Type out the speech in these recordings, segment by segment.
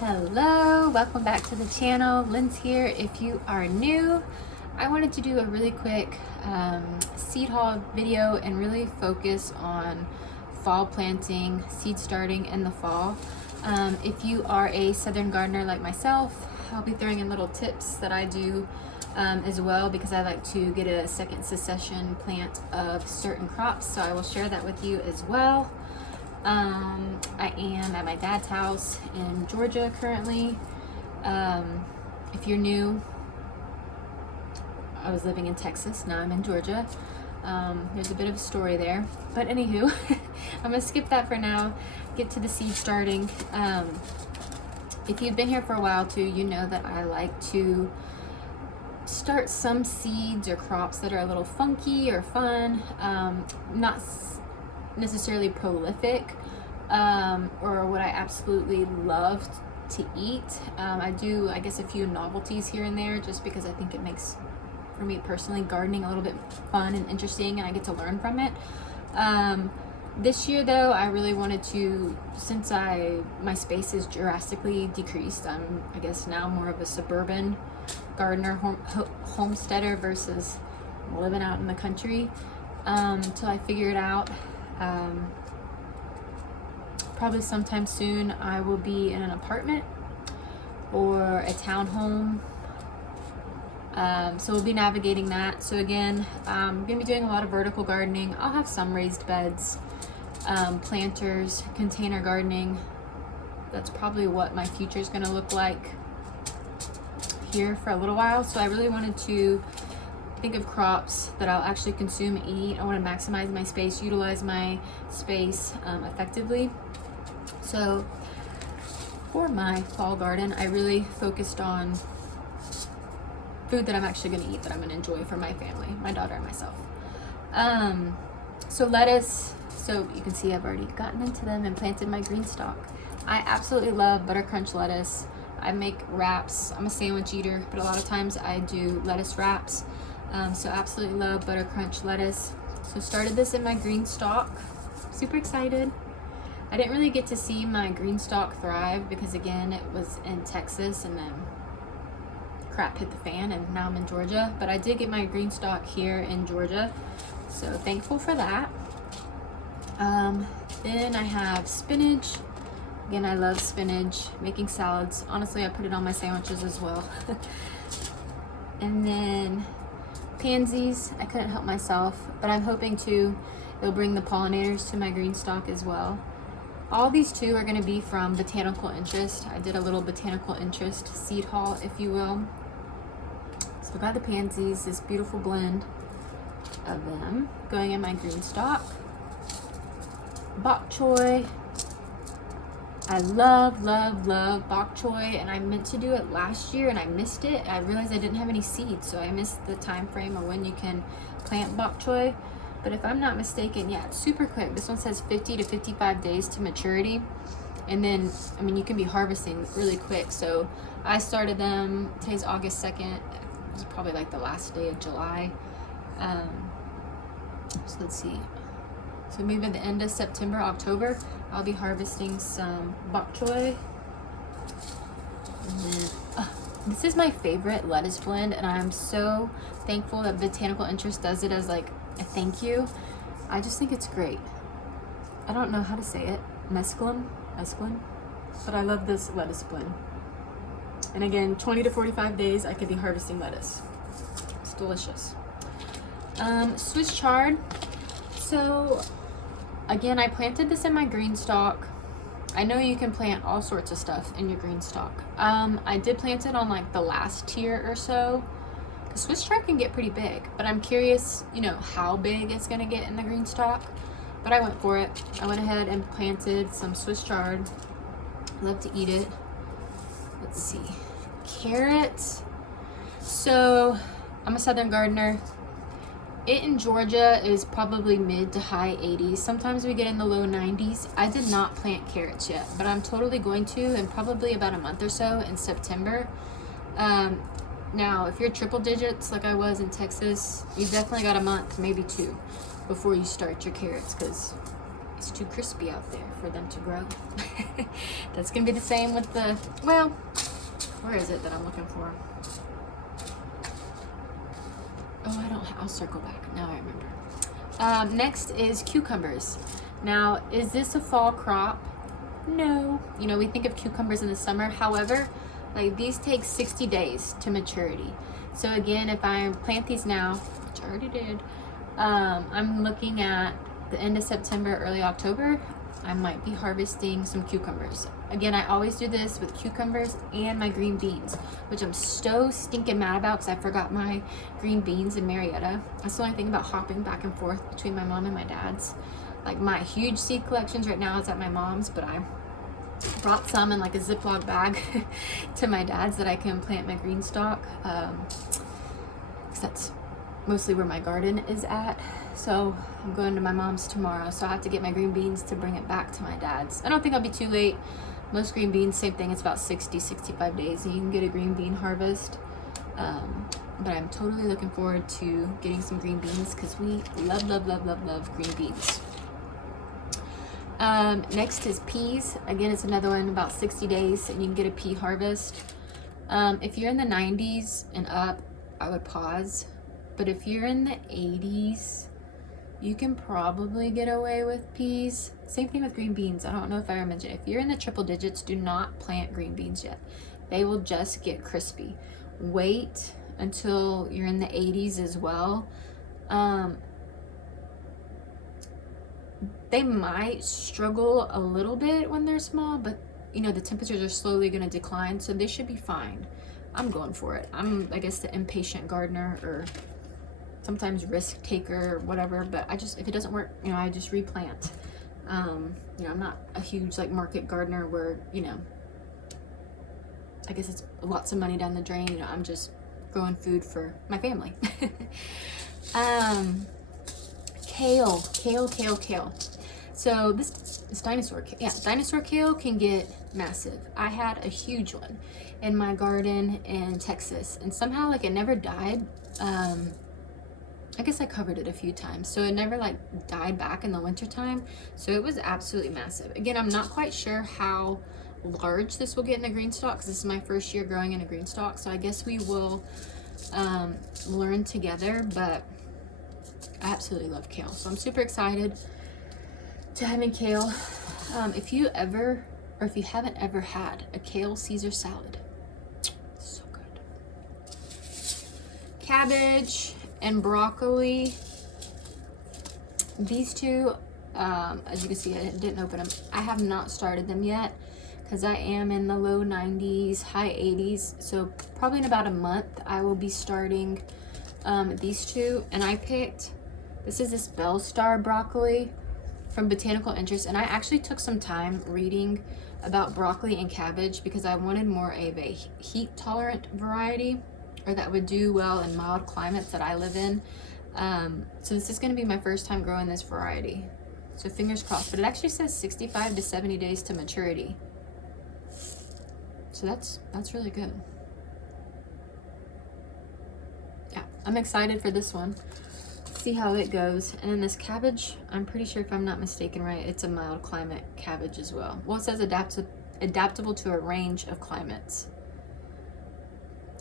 Hello, welcome back to the channel. Lynn's here. If you are new, I wanted to do a really quick seed haul video and really focus on fall planting, seed starting in the fall. If you are a southern gardener like myself, I'll be throwing in little tips that I do as well, because I like to get a second succession plant of certain crops, so I will share that with you as well. I am at my dad's house in Georgia currently. If you're new, I was living in Texas, now I'm in Georgia. There's a bit of a story there, but anywho, I'm gonna skip that for now, get to the seed starting. If you've been here for a while too, you know that I like to start some seeds or crops that are a little funky or fun, not necessarily prolific, or what I absolutely love to eat. I do, I guess, a few novelties here and there, just because I think it makes, for me personally, gardening a little bit fun and interesting, and I get to learn from it. This year though, I really wanted to, since my space is drastically decreased, I'm, I guess, now more of a suburban gardener, homesteader versus living out in the country, till I figure it out. Probably sometime soon I will be in an apartment or a townhome, so we'll be navigating that. So again, I'm gonna be doing a lot of vertical gardening. I'll have some raised beds, planters, container gardening. That's probably what my future is gonna look like here for a little while. So I really wanted to think of crops that I'll actually consume and eat. I want to maximize my space, utilize my space effectively. So for my fall garden, I really focused on food that I'm actually going to eat, that I'm going to enjoy for my family, my daughter and myself. So lettuce, so you can see I've already gotten into them and planted my green stalk. I absolutely love butter crunch lettuce. I make wraps. I'm a sandwich eater, but a lot of times I do lettuce wraps. So absolutely love butter crunch lettuce. So started this in my green stalk. Super excited. I didn't really get to see my green stalk thrive because, again, it was in Texas and then crap hit the fan and now I'm in Georgia. But I did get my green stalk here in Georgia, so thankful for that. Then I have spinach. Again, I love spinach, making salads. Honestly, I put it on my sandwiches as well. And then pansies, I couldn't help myself, but I'm hoping it'll bring the pollinators to my green stalk as well. All these two are going to be from Botanical Interest. I did a little Botanical Interest seed haul, if you will. So I got the pansies, this beautiful blend of them going in my green stalk. Bok choy. I love, love, love bok choy, and I meant to do it last year and I missed it. I realized I didn't have any seeds, so I missed the time frame of when you can plant bok choy. But if I'm not mistaken, yeah, it's super quick. This one says 50 to 55 days to maturity. And then, I mean, you can be harvesting really quick. So I started them, today's August 2nd. It's probably like the last day of July. So let's see. So maybe at the end of September, October, I'll be harvesting some bok choy. And then, this is my favorite lettuce blend, and I'm so thankful that Botanical Interest does it as like a thank you. I just think it's great. I don't know how to say it. Mesclun, but I love this lettuce blend. And again, 20 to 45 days, I could be harvesting lettuce. It's delicious. Swiss chard. So again, I planted this in my green stalk. I know you can plant all sorts of stuff in your green stalk. I did plant it on like the last tier or so. The Swiss chard can get pretty big, but I'm curious, you know, how big it's gonna get in the green stalk. But I went for it. I went ahead and planted some Swiss chard. I love to eat it. Let's see. Carrots. So I'm a southern gardener. It in Georgia is probably mid to high 80s. Sometimes we get in the low 90s. I did not plant carrots yet, but I'm totally going to in probably about a month or so in September. Now, if you're triple digits like I was in Texas, you definitely got a month, maybe two, before you start your carrots, because it's too crispy out there for them to grow. That's gonna be the same with the, well, where is it that I'm looking for? Oh, I'll circle back. Now I remember. Next is cucumbers. Now, is this a fall crop? No. You know, we think of cucumbers in the summer. However, like these take 60 days to maturity. So again, if I plant these now, which I already did, I'm looking at the end of September, early October, I might be harvesting some cucumbers. Again, I always do this with cucumbers and my green beans, which I'm so stinking mad about because I forgot my green beans in Marietta. That's the only thing about hopping back and forth between my mom and my dad's. Like my huge seed collections right now is at my mom's, but I brought some in like a Ziploc bag to my dad's that I can plant my green stalk. Because that's mostly where my garden is at. So I'm going to my mom's tomorrow, so I have to get my green beans to bring it back to my dad's. I don't think I'll be too late. Most green beans, same thing, it's about 60-65 days and you can get a green bean harvest. But I'm totally looking forward to getting some green beans because we love green beans. Next is peas. Again, it's another one, about 60 days and you can get a pea harvest. If you're in the 90s and up, I would pause. But if you're in the 80s, you can probably get away with peas. Same thing with green beans. I don't know if I ever mentioned it. If you're in the triple digits, do not plant green beans yet. They will just get crispy. Wait until you're in the 80s as well. They might struggle a little bit when they're small, but you know, the temperatures are slowly going to decline, so they should be fine. I'm going for it. I'm, I guess, the impatient gardener, or sometimes risk taker or whatever, but I just, if it doesn't work, you know, I just replant. You know, I'm not a huge like market gardener where, you know, I guess it's lots of money down the drain. You know, I'm just growing food for my family. Kale. So this is dinosaur kale. Yeah, dinosaur kale can get massive. I had a huge one in my garden in Texas, and somehow like it never died. I guess I covered it a few times, so it never like died back in the winter time. So it was absolutely massive. Again, I'm not quite sure how large this will get in a green stalk because this is my first year growing in a green stalk. So I guess we will learn together, but I absolutely love kale. So I'm super excited to having kale. If you ever, or if you haven't ever had a kale Caesar salad, so good. Cabbage and broccoli. These two, as you can see, I didn't open them. I have not started them yet because I am in the low 90s, high 80s. So probably in about a month, I will be starting these two. And I picked, this is this Bell Star broccoli from Botanical Interest. And I actually took some time reading about broccoli and cabbage because I wanted more of a heat tolerant variety, or that would do well in mild climates that I live in. So this is gonna be my first time growing this variety. So fingers crossed, but it actually says 65 to 70 days to maturity. So that's really good. Yeah, I'm excited for this one. See how it goes. And then this cabbage, I'm pretty sure, if I'm not mistaken, right, it's a mild climate cabbage as well. Well, it says adaptable to a range of climates.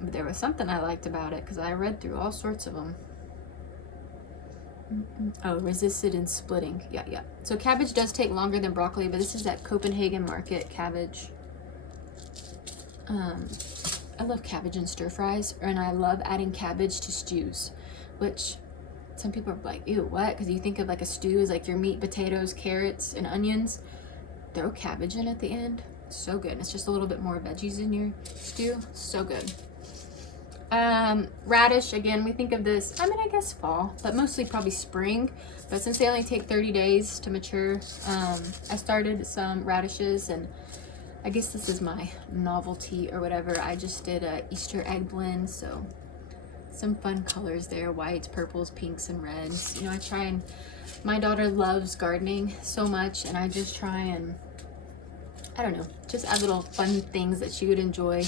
But there was something I liked about it because I read through all sorts of them. Oh, resisted in splitting. Yeah. So cabbage does take longer than broccoli, but this is that Copenhagen market cabbage. I love cabbage in stir fries, and I love adding cabbage to stews, which some people are like, ew, what? Because you think of like a stew as like your meat, potatoes, carrots, and onions. Throw cabbage in at the end. So good. It's just a little bit more veggies in your stew. So good. Radish, again, we think of this, I mean, I guess fall, but mostly probably spring. But since they only take 30 days to mature, I started some radishes, and I guess this is my novelty or whatever. I just did a Easter egg blend, so some fun colors there, whites, purples, pinks, and reds. You know, I try and, my daughter loves gardening so much, and I just try and, I don't know, just add little fun things that she would enjoy.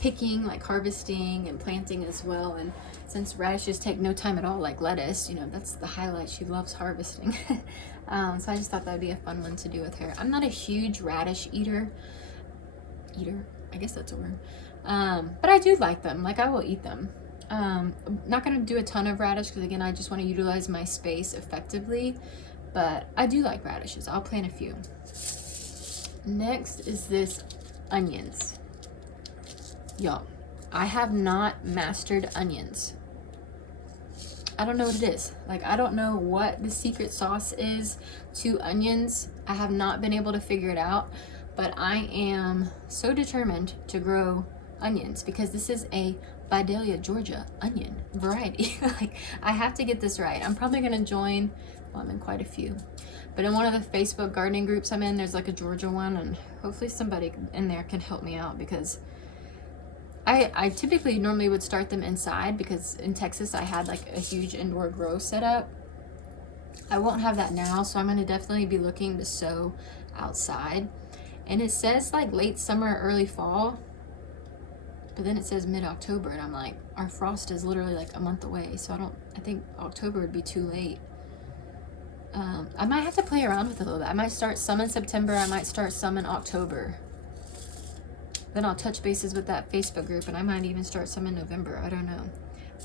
picking, like harvesting and planting as well. And since radishes take no time at all, like lettuce, you know, that's the highlight. She loves harvesting. So I just thought that would be a fun one to do with her. I'm not a huge radish eater, I guess that's a word. But I do like them. Like, I will eat them. I'm not gonna do a ton of radish because, again, I just want to utilize my space effectively, but I do like radishes. I'll plant a few. Next is this onions. Y'all, I have not mastered onions. I don't know what it is. Like, I don't know what the secret sauce is to onions. I have not been able to figure it out, but I am so determined to grow onions because this is a Vidalia, Georgia onion variety. Like, I have to get this right. I'm probably gonna join, well, I'm in quite a few, but in one of the Facebook gardening groups I'm in, there's like a Georgia one, and hopefully somebody in there can help me out because I typically normally would start them inside because in Texas I had like a huge indoor grow set up. I won't have that now, so I'm gonna definitely be looking to sow outside. And it says like late summer, early fall, but then it says mid-October, and I'm like, our frost is literally like a month away, so I think October would be too late. I might have to play around with it a little bit. I might start some in September, I might start some in October. Then I'll touch bases with that Facebook group, and I might even start some in November. I don't know.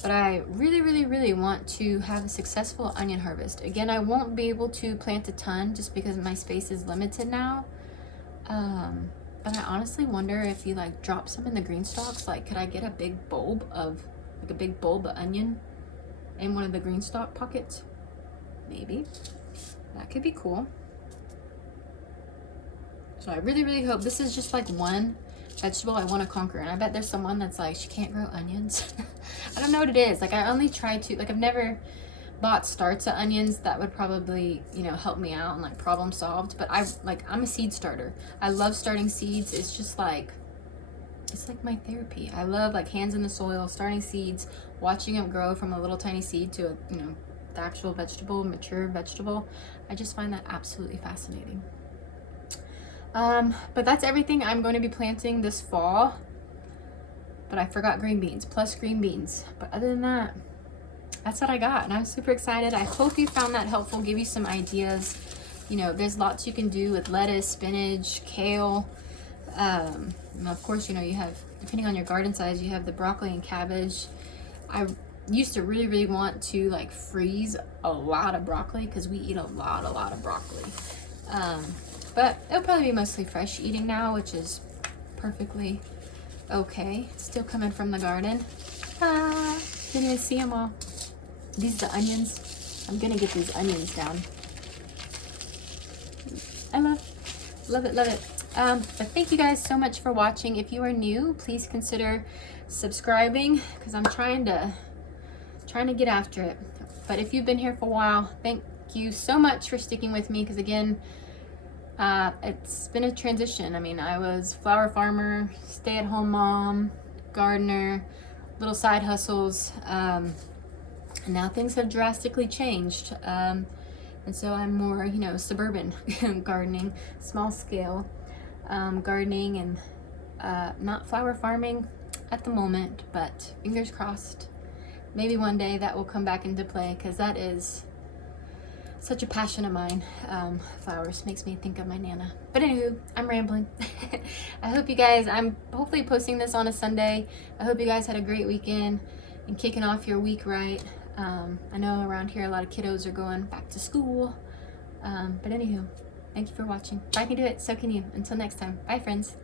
But I really, really, really want to have a successful onion harvest. Again, I won't be able to plant a ton just because my space is limited now. But I honestly wonder if you like drop some in the green stalks, like could I get a big bulb of onion in one of the green stalk pockets? Maybe. That could be cool. So I really, really hope this is just like one vegetable I want to conquer, and I bet there's someone that's like, she can't grow onions. I don't know what it is. Like, I only try to, like, I've never bought starts of onions. That would probably, you know, help me out and like problem solved. But I'm a seed starter. I love starting seeds. It's just like, it's like my therapy. I love like hands in the soil, starting seeds, watching them grow from a little tiny seed to a, you know, the actual vegetable, mature vegetable. I just find that absolutely fascinating. But that's everything I'm going to be planting this fall. But I forgot green beans, plus green beans. But other than that, that's what I got, and I'm super excited. I hope you found that helpful, give you some ideas. You know, there's lots you can do with lettuce, spinach, kale. And of course, you know, you have, depending on your garden size, you have the broccoli and cabbage. I used to really, really want to like freeze a lot of broccoli because we eat a lot of broccoli. But it'll probably be mostly fresh eating now, which is perfectly okay. It's still coming from the garden. Didn't even see them all. These are the onions. I'm gonna get these onions down. I love it. But thank you guys so much for watching. If you are new, please consider subscribing because I'm trying to get after it. But if you've been here for a while, thank you so much for sticking with me because, again, it's been a transition. I mean, I was flower farmer, stay-at-home mom, gardener, little side hustles, and now things have drastically changed. And so I'm more, you know, suburban gardening, small scale gardening, and not flower farming at the moment, but fingers crossed. Maybe one day that will come back into play because that is such a passion of mine. Flowers makes me think of my Nana. But anywho, I'm rambling. I hope you guys, I'm hopefully posting this on a Sunday. I hope you guys had a great weekend and kicking off your week right. I know around here a lot of kiddos are going back to school. But anywho, thank you for watching. If I can do it, so can you. Until next time, bye friends.